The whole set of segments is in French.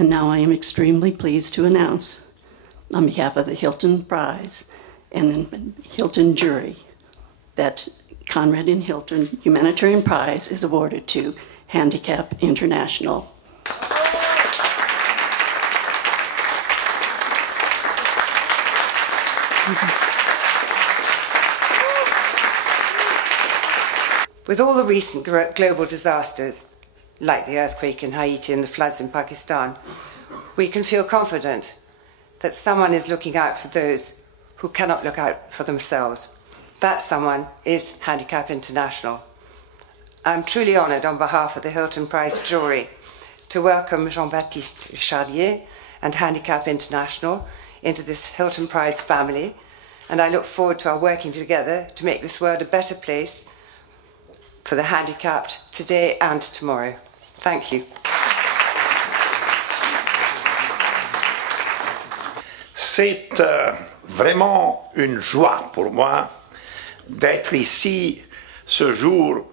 And now I am extremely pleased to announce, on behalf of the Hilton Prize and Hilton jury, that Conrad and Hilton Humanitarian Prize is awarded to Handicap International. With all the recent global disasters, like the earthquake in Haiti and the floods in Pakistan, we can feel confident that someone is looking out for those who cannot look out for themselves. That someone is Handicap International. I'm truly honoured on behalf of the Hilton Prize jury to welcome Jean-Baptiste Charlier and Handicap International into this Hilton Prize family, and I look forward to our working together to make this world a better place for the handicapped today and tomorrow. Thank you. C'est vraiment une joie pour moi d'être ici ce jour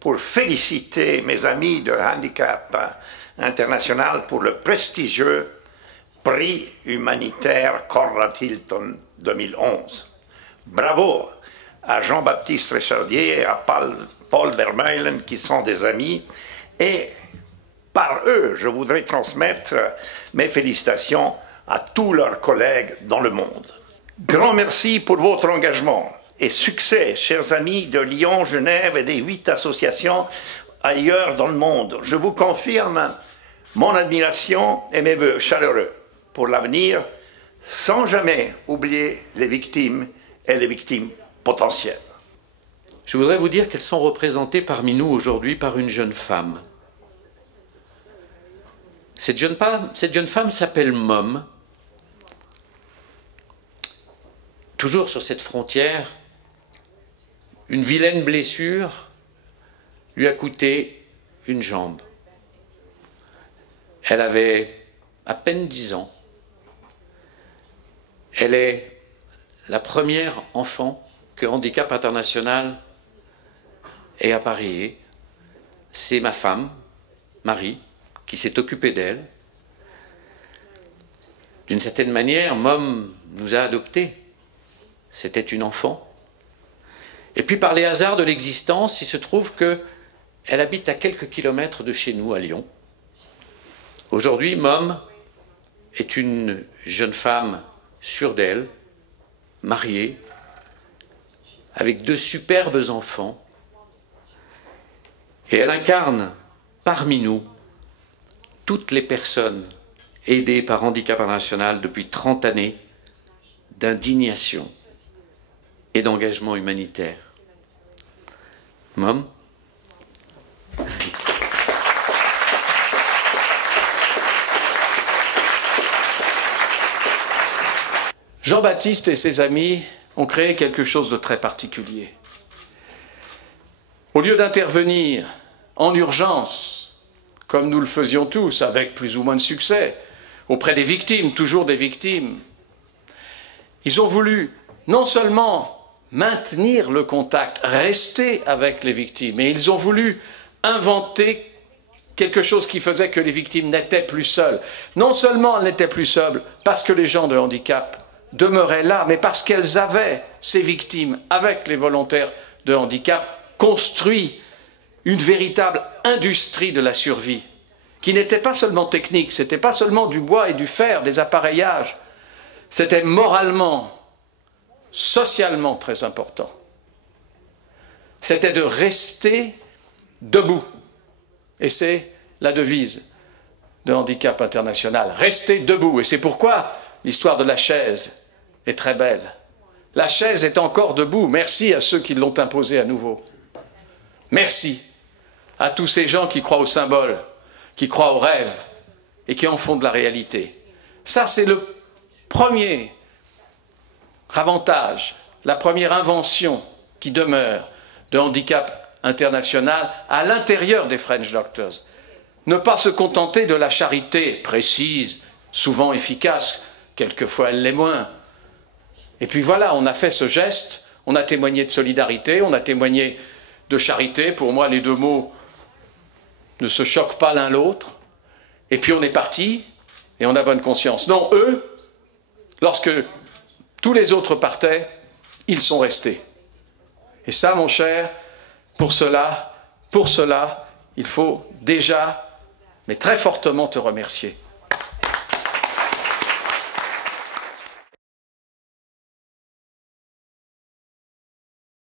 pour féliciter mes amis de Handicap International pour le prestigieux prix humanitaire Conrad Hilton 2011. Bravo à Jean-Baptiste Richardier et à Paul Vermeulen qui sont des amis, et par eux je voudrais transmettre mes félicitations à tous leurs collègues dans le monde. Grand merci pour votre engagement et succès, chers amis de Lyon, Genève et des 8 associations ailleurs dans le monde. Je vous confirme mon admiration et mes vœux chaleureux pour l'avenir, sans jamais oublier les victimes et les victimes potentielles. Je voudrais vous dire qu'elles sont représentées parmi nous aujourd'hui par une jeune femme. Cette jeune femme s'appelle Mom. Toujours sur cette frontière, une vilaine blessure lui a coûté une jambe. Elle avait à peine 10 ans. Elle est la première enfant que Handicap International ait appareillée. C'est ma femme, Marie, qui s'est occupée d'elle. D'une certaine manière, Mom nous a adoptés. C'était une enfant. Et puis par les hasards de l'existence, il se trouve qu'elle habite à quelques kilomètres de chez nous, à Lyon. Aujourd'hui, Mom est une jeune femme sûre d'elle, mariée, avec 2 superbes enfants. Et elle incarne parmi nous toutes les personnes aidées par Handicap International depuis 30 années d'indignation et d'engagement humanitaire. Mom. Jean-Baptiste et ses amis ont créé quelque chose de très particulier. Au lieu d'intervenir en urgence, comme nous le faisions tous, avec plus ou moins de succès, auprès des victimes, toujours des victimes, ils ont voulu non seulement maintenir le contact, rester avec les victimes, mais ils ont voulu inventer quelque chose qui faisait que les victimes n'étaient plus seules. Non seulement elles n'étaient plus seules parce que les gens de handicap demeuraient là, mais parce qu'elles avaient, ces victimes, avec les volontaires de handicap, construit une véritable industrie de la survie, qui n'était pas seulement technique, c'était pas seulement du bois et du fer, des appareillages, c'était moralement, socialement très important. C'était de rester debout. Et c'est la devise de Handicap International. Rester debout. Et c'est pourquoi l'histoire de la chaise est très belle. La chaise est encore debout. Merci à ceux qui l'ont imposée à nouveau. Merci à tous ces gens qui croient aux symboles, qui croient aux rêves et qui en font de la réalité. Ça, c'est le premier avantage, la première invention qui demeure de Handicap International à l'intérieur des French Doctors. Ne pas se contenter de la charité précise, souvent efficace, quelquefois elle l'est moins. Et puis voilà, on a fait ce geste, on a témoigné de solidarité, on a témoigné de charité. Pour moi, les deux mots ne se choquent pas l'un l'autre. Et puis on est parti, et on a bonne conscience. Non, eux, lorsque tous les autres partaient, ils sont restés. Et ça, mon cher, pour cela, il faut déjà, mais très fortement te remercier.